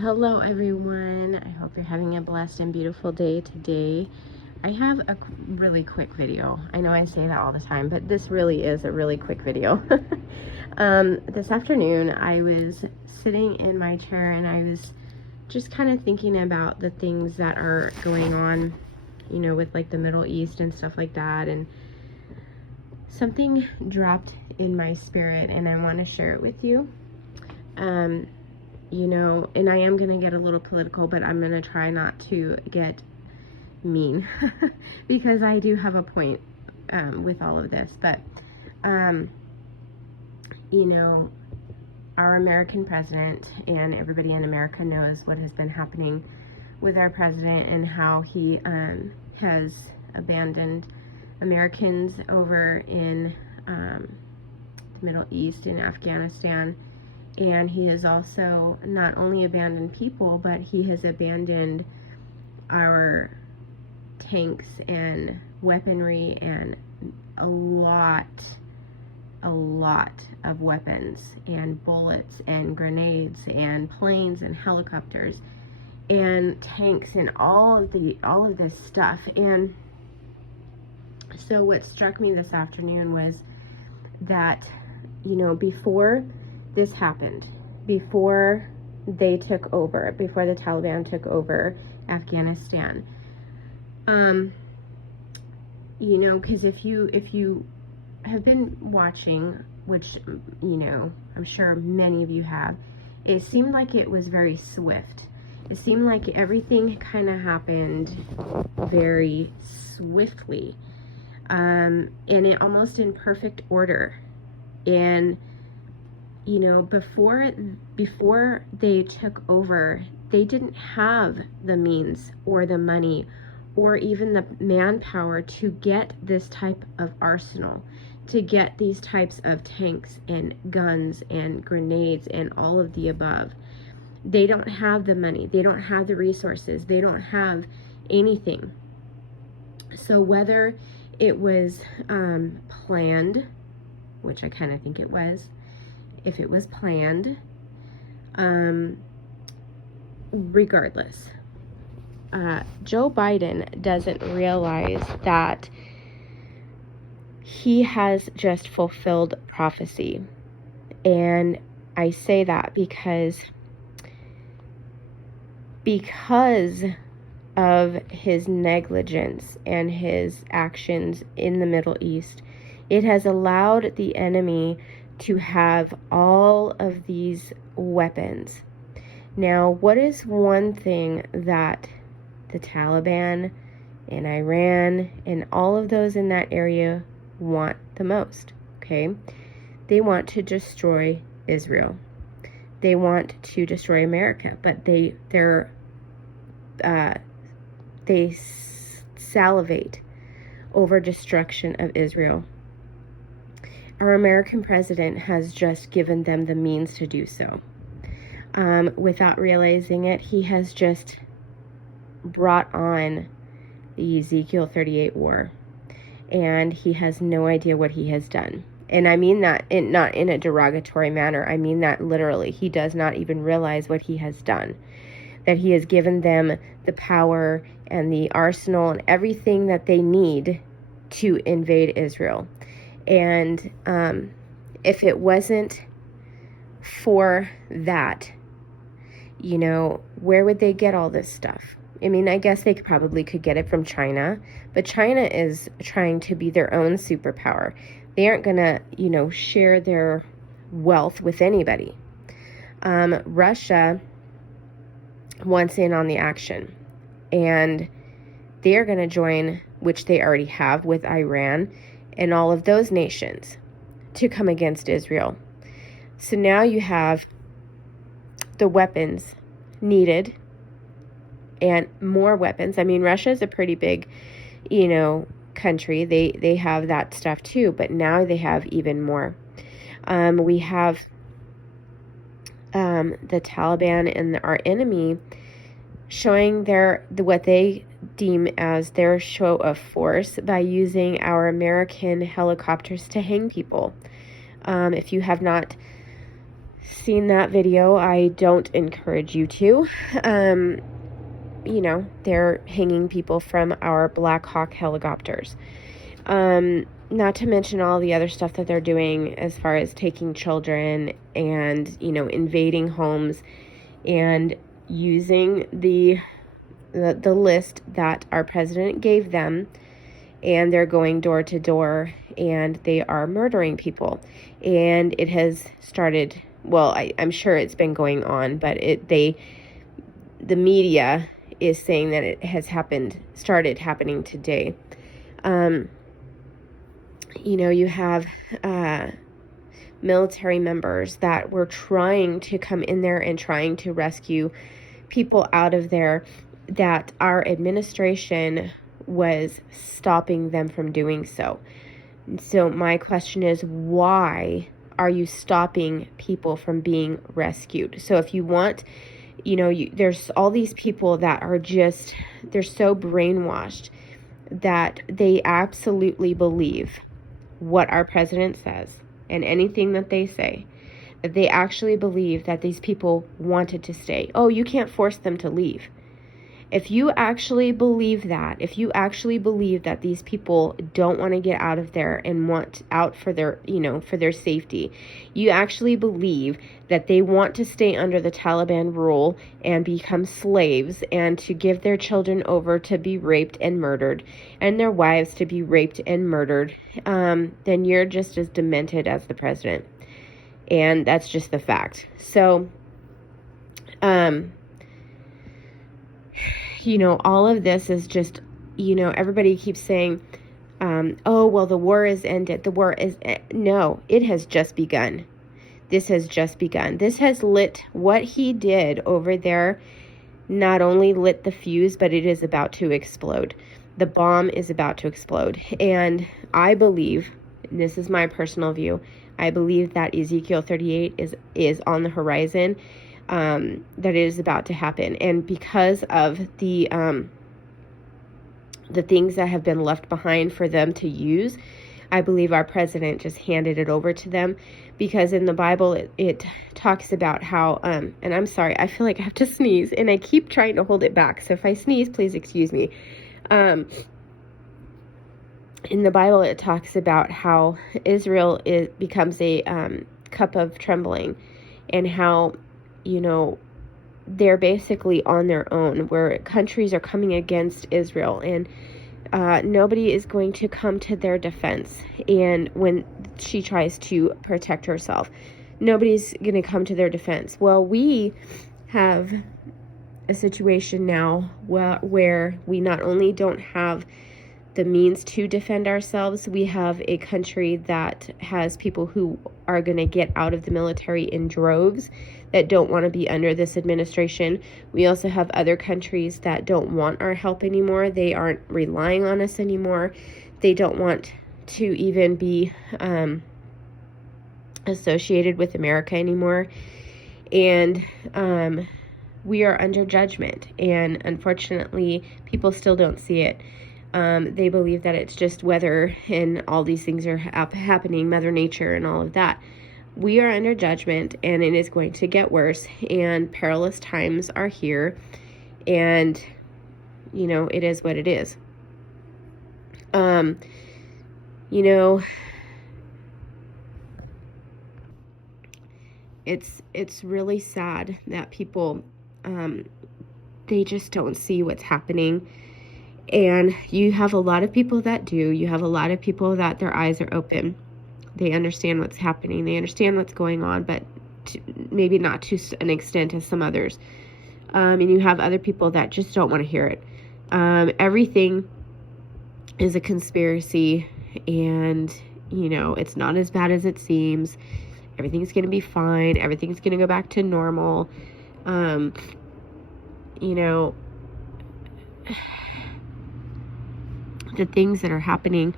Hello everyone, I hope you're having a blessed and beautiful day today. I have a really quick video. I know I say that all the time, but this really is a really quick video. This afternoon I was sitting in my chair and I was just kind of thinking about the things that are going on, with like the Middle East and stuff like that, and something dropped in my spirit and I want to share it with you. And I am going to get a little political, but I'm going to try not to get mean because I do have a point with all of this. But, our American president and everybody in America knows what has been happening with our president and how he has abandoned Americans over in the Middle East, in Afghanistan. And he has also not only abandoned people, but he has abandoned our tanks and weaponry and a lot of weapons and bullets and grenades and planes and helicopters and tanks and all of this stuff. And so what struck me this afternoon was that, before this happened, before they took over, before the Taliban took over Afghanistan, because if you have been watching, which I'm sure many of you have, it seemed like it was very swift. It seemed like everything kind of happened very swiftly, and it almost in perfect order. And before they took over, they didn't have the means or the money or even the manpower to get this type of arsenal, to get these types of tanks and guns and grenades and all of the above. They don't have the money, they don't have the resources, they don't have anything. So whether it was planned, which I kind of think it was, if it was planned, regardless, Joe Biden doesn't realize that he has just fulfilled prophecy. And I say that because of his negligence and his actions in the Middle East, it has allowed the enemy to have all of these weapons. Now, what is one thing that the Taliban and Iran and all of those in that area want the most? Okay, they want to destroy Israel. They want to destroy America, but they salivate over destruction of Israel. Our American president has just given them the means to do so. Without realizing it, he has just brought on the Ezekiel 38 war, and he has no idea what he has done. And I mean that not in a derogatory manner. I mean that literally. He does not even realize what he has done. That he has given them the power and the arsenal and everything that they need to invade Israel. And if it wasn't for that, where would they get all this stuff? I mean, I guess they probably could get it from China, but China is trying to be their own superpower. They aren't going to, share their wealth with anybody. Russia wants in on the action, and they're going to join, which they already have with Iran and all of those nations, to come against Israel. So now you have the weapons needed and more weapons. I mean, Russia is a pretty big, country. They have that stuff too, but now they have even more. We have the Taliban and our enemy showing what they deem as their show of force by using our American helicopters to hang people. If you have not seen that video, I don't encourage you to. You know, they're hanging people from our Black Hawk helicopters. Not to mention all the other stuff that they're doing as far as taking children and, you know, invading homes and using the list that our president gave them, and they're going door to door and they are murdering people. And it has started, well, I'm sure it's been going on, but the media is saying that it has started happening today. You know, you have military members that were trying to come in there and trying to rescue people out of there, that our administration was stopping them from doing so. So my question is, why are you stopping people from being rescued? So if you want, you know, there's all these people that are just, they're so brainwashed that they absolutely believe what our president says and anything that they say, that they actually believe that these people wanted to stay. Oh, you can't force them to leave. If you actually believe that, if you actually believe that these people don't want to get out of there and want out for their, you know, for their safety, you actually believe that they want to stay under the Taliban rule and become slaves and to give their children over to be raped and murdered and their wives to be raped and murdered, then you're just as demented as the president. And that's just the fact. So, you know, all of this is just, you know, everybody keeps saying, oh, well, the war is ended. The war is, no, it has just begun. This has just begun. This has lit, what he did over there, not only lit the fuse, but it is about to explode. The bomb is about to explode. And I believe, and this is my personal view, I believe that Ezekiel 38 is on the horizon. That it is about to happen. And because of the things that have been left behind for them to use, I believe our president just handed it over to them, because in the Bible it talks about how, and I'm sorry, I feel like I have to sneeze and I keep trying to hold it back. So if I sneeze, please excuse me. In the Bible, it talks about how Israel becomes a cup of trembling, and how, you know, they're basically on their own, where countries are coming against Israel, and nobody is going to come to their defense. And when she tries to protect herself, nobody's going to come to their defense. Well, we have a situation now where we not only don't have the means to defend ourselves, we have a country that has people who are going to get out of the military in droves, that don't want to be under this administration. We also have other countries that don't want our help anymore. They aren't relying on us anymore. They don't want to even be associated with America anymore. And we are under judgment. And unfortunately, people still don't see it. They believe that it's just weather and all these things are happening, Mother Nature and all of that. We are under judgment, and it is going to get worse, and perilous times are here, and, you know, it is what it is. You know, it's really sad that people, they just don't see what's happening. And you have a lot of people that do. You have a lot of people that their eyes are open. They understand what's happening. They understand what's going on, but maybe not to an extent as some others. And you have other people that just don't want to hear it. Everything is a conspiracy, and, you know, it's not as bad as it seems. Everything's going to be fine. Everything's going to go back to normal. You know, the things that are happening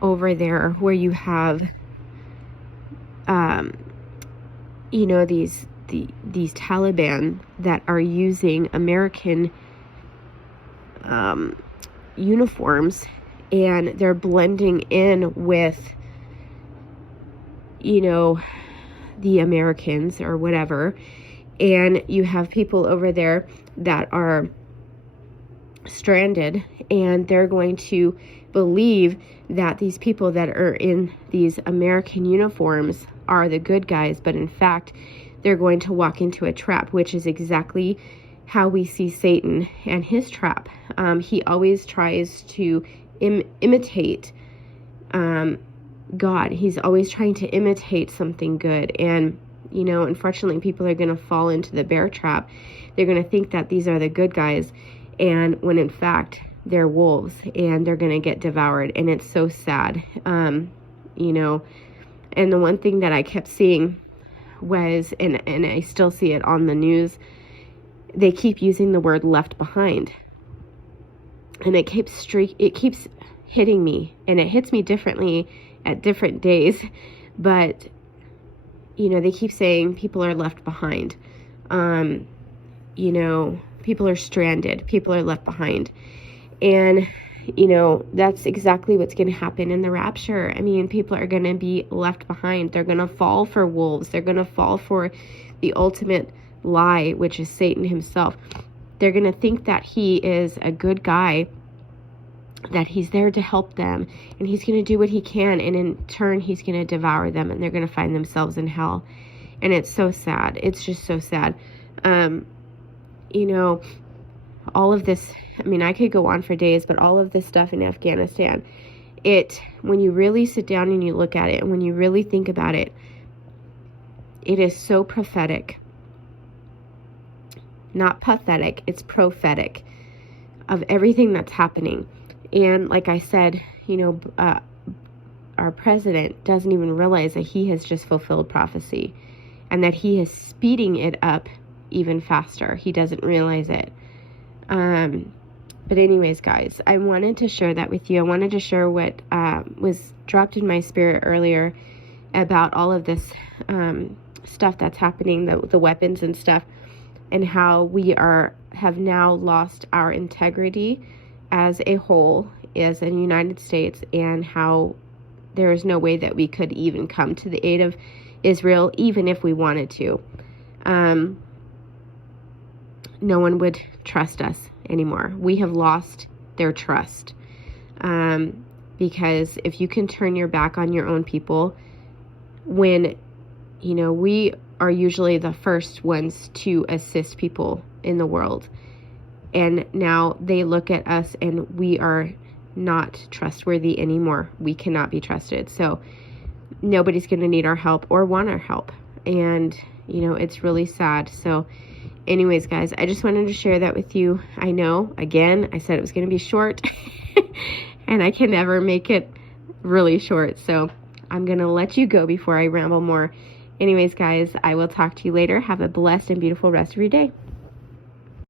over there, where you have, you know, these Taliban that are using American uniforms, and they're blending in with, you know, the Americans or whatever. And you have people over there that are stranded, and they're going to believe that these people that are in these American uniforms are the good guys, but in fact, they're going to walk into a trap, which is exactly how we see Satan and his trap. He always tries to imitate God. He's always trying to imitate something good. And, you know, unfortunately, people are going to fall into the bear trap. They're going to think that these are the good guys, and when in fact, they're wolves, and they're going to get devoured. And it's so sad, you know. And the one thing that I kept seeing was, and I still see it on the news, they keep using the word left behind. And it keeps hitting me, and it hits me differently at different days. But, you know, they keep saying people are left behind. You know, people are stranded, people are left behind. And, you know, that's exactly what's going to happen in the rapture. I mean, people are going to be left behind. They're going to fall for wolves. They're going to fall for the ultimate lie, which is Satan himself. They're going to think that he is a good guy, that he's there to help them, and he's going to do what he can, and in turn, he's going to devour them, and they're going to find themselves in hell. And it's so sad. It's just so sad. You know, all of this, I mean, I could go on for days, but all of this stuff in Afghanistan, when you really sit down and you look at it, and when you really think about it, it is so prophetic. Not pathetic, it's prophetic of everything that's happening. And like I said, you know, our president doesn't even realize that he has just fulfilled prophecy, and that he is speeding it up even faster. He doesn't realize it. But anyways, guys, I wanted to share that with you. I wanted to share what was dropped in my spirit earlier about all of this stuff that's happening, the weapons and stuff, and how we have now lost our integrity as a whole, as a United States, and how there is no way that we could even come to the aid of Israel, even if we wanted to. No one would trust us anymore. We have lost their trust. Because if you can turn your back on your own people, when, you know, we are usually the first ones to assist people in the world, and now they look at us and we are not trustworthy anymore. We cannot be trusted. So nobody's going to need our help or want our help. And, you know, it's really sad. So anyways, guys, I just wanted to share that with you. I know, again, I said it was going to be short and I can never make it really short. So I'm going to let you go before I ramble more. Anyways, guys, I will talk to you later. Have a blessed and beautiful rest of your day.